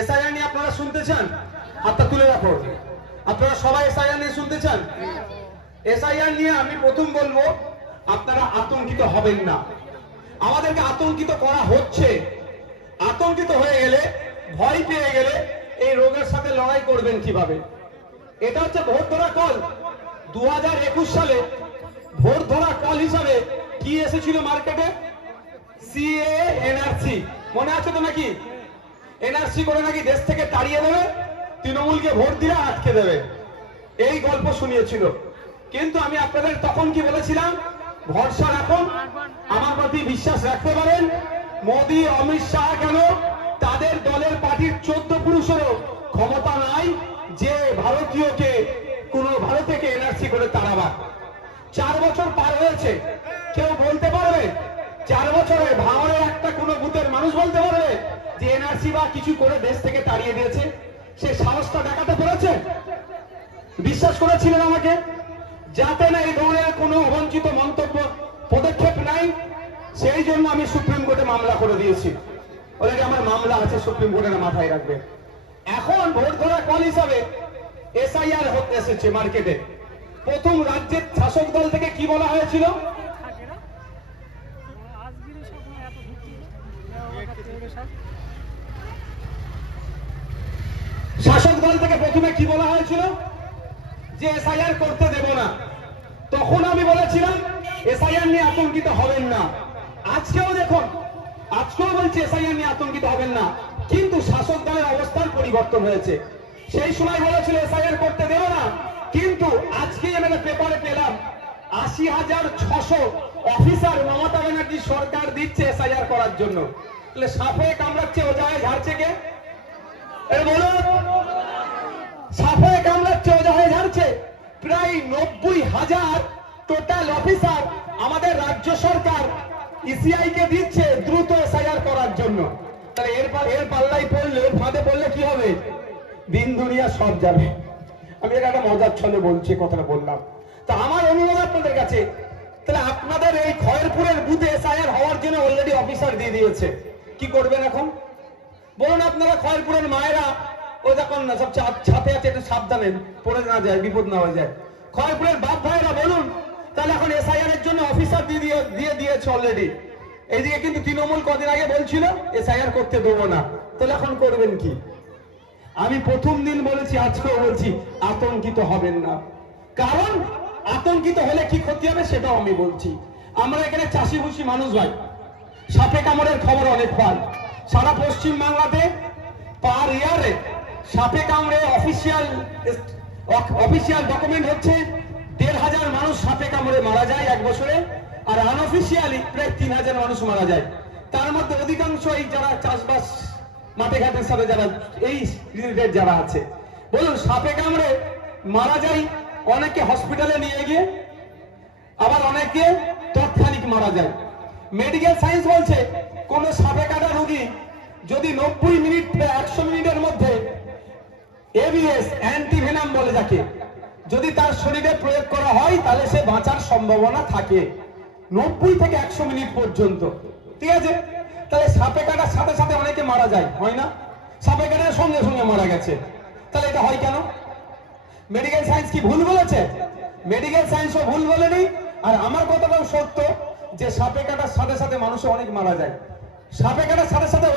SIR নিয়ে আপনারা শুনতে চান হাতটা তুলে রাখো। আপনারা সবাই এসআইআর নিয়ে শুনতে চান এসআইআর নিয়ে আমি প্রথম বলব, আপনারা আতঙ্কিত হবেন না। আমাদেরকে আতঙ্কিত করা হচ্ছে। আতঙ্কিত হয়ে গেলে, ভয় পেয়ে গেলে এই রোগের সাথে লড়াই করবেন কীভাবে? এটা হচ্ছে ভোট ধরা কল। দু হাজার একুশ সালে ভোট ধরা কল হিসাবে কি এসেছিল মার্কেটে? সিএ এনআরসি মনে আছে তো নাকি? এনআরসি করে নাকি দেশ থেকে তাড়িয়ে দেবে? তৃণমূলকে ভোট দিলে আটকে দেবে। এই গল্প শুনিয়েছিল। কিন্তু আমি আপনাদের তখন কি বলেছিলাম? ভরসা রাখুন, আমার প্রতি বিশ্বাস রাখতে পারেন। মোদী, অমিত শাহ কেন? তাদের দলের পার্টির চোদ্দ পুরুষেরও ক্ষমতা নাই যে ভারতীয়কে, কোন ভারতীয়কে এনআরসি করে তাড়াবার। চার বছর পার হয়েছে। কেউ বলতে পারবে? চার বছরে ভাঙনের একটা কোনো বুথের মানুষ বলতে পারবে? যে এনআরসি বা কিছু করে দেশ থেকে তাড়িয়ে দিয়েছে। সে সাহসটা দেখাতে পেরেছে? বিশ্বাস করেছিলেন আমাকে? যাতে না এই ধরনের কোনো অবঞ্চিত মন্তব্য, পদক্ষেপ নাই, সেই জন্য আমি সুপ্রিম কোর্টে মামলা করে দিয়েছি। অলরেডি আমার মামলা আছে, সুপ্রিম কোর্টের মাথায় রাখবে। এখন ভোট ধরা কল হিসাবে এসআইআর হতে এসেছে মার্কেটে। প্রথম রাজ্যের শাসক দল থেকে কি বলা হয়েছিল থাকে না আজগিরি সব এত ঢুকি সব দল থেকে প্রথমে কি বলা হয়েছিল? যে এসআইআর করতে দেব না। তখন আমি বলেছিলাম, এসআইআর নিয়ে আতঙ্কিত হবেন না। আজকেও দেখুন, আজকেও বলছি এসআইআর নিয়ে আতঙ্কিত হবেন না। কিন্তু শাসক দলের অবস্থান পরিবর্তন হয়েছে। সেই সময় বলেছিল, এসআইআর করতে দেব না। কিন্তু আজকেই আমি একটা পেপারে পেলাম, আশি হাজার ছশো অফিসার মমতা ব্যানার্জি সরকার দিচ্ছে এসআইআর করার জন্য। তাহলে সাপে কামড়াচ্ছে, ও জায়গায় ঝাড়ছে কে? বলুন। প্রায় নব্বই হাজার টোটাল অফিসার আমাদের রাজ্য সরকার ইসিআই কে দিচ্ছে দ্রুত এসআইআর করার জন্য। তাহলে এর পাল্লাই পড়লে, ফাঁদে পড়লে কি হবে? দিন দুনিয়া সব যাবে। আমি এটা একটা মজার ছলে বলছি, কথাটা বললাম। তো আমার অনুরোধ আপনাদের কাছে, তাহলে আপনাদের এই খয়েরপুরের বুথে এসআইআর হওয়ার জন্য অলরেডি অফিসার দিয়ে দিয়েছে। কি করবেন এখন? বলুন আপনারা খয়েরপুরের মায়েরা ও দেখুন না, সব ছাতে আছে, একটু সাবধানে, পড়ে না যায়, বিপদ না হয়ে যায়। বাপ ভাইরা বলুন, তাহলে এখন এসআইআর এর জন্য অফিসার দিয়ে দিয়ে দিয়ে দিয়েছে অলরেডি এইদিকে কিন্তু তৃণমূল কদিন আগে বলছিল এসআইআর করতে দেবো না। তাহলে এখন করবেন কি? আমি প্রথম দিন বলেছি, আজকেও বলছি, আতঙ্কিত হবেন না। কারণ, আতঙ্কিত হলে কি ক্ষতি হবে সেটাও আমি বলছি। আমরা এখানে চাষি ভুষি মানুষ ভাই। সাপে কামড়ের খবর অনেক পাই। সারা পশ্চিম বাংলাতে সাপে কামড়ে অফিসিয়াল অফিসিয়াল ডকুমেন্ট হচ্ছে, দেড় হাজার মানুষ সাপে কামড়ে মারা যায় এক বছরে, আর আনঅফিসিয়ালি প্রায় তিন হাজার মানুষ মারা যায়। তার মধ্যে অধিকাংশ এই যারা চাষবাস মাঠে ঘাটের সাথে যারা, এই রিলেটেড যারা আছে। বলুন, সাপে কামড়ে মারা যায়, অনেকে হসপিটালে নিয়ে গিয়ে, আবার অনেকে তৎক্ষণিক মারা যায়। মেডিকেল সায়েন্স বলছে, কোন সাপে কাটা রোগী যদি নব্বই মিনিট বা একশো মিনিটের মধ্যে এবিএস অ্যান্টিভেনাম বলে যাকে। যদি তার শরীরে প্রয়োগ করা হয়, তাহলে সে বাঁচার সম্ভাবনা থাকে। নব্বই থেকে একশো মিনিট পর্যন্ত। ঠিক আছে? তাহলে সাপে কাটার সাথে সাথে অনেকে মারা যায়, হয় না? সাপে কাটার সঙ্গে সঙ্গে মারা গেছে। তাহলে এটা হয় কেন? মেডিকেল সায়েন্স কি ভুল বলেছে? মেডিকেল সায়েন্সও ভুল বলেনি। আর আমার কথাটাও সত্য যে সাপে কাটার সাথে সাথে মানুষ অনেক মারা যায়। সাপে কাটার সাথে সাথে ওই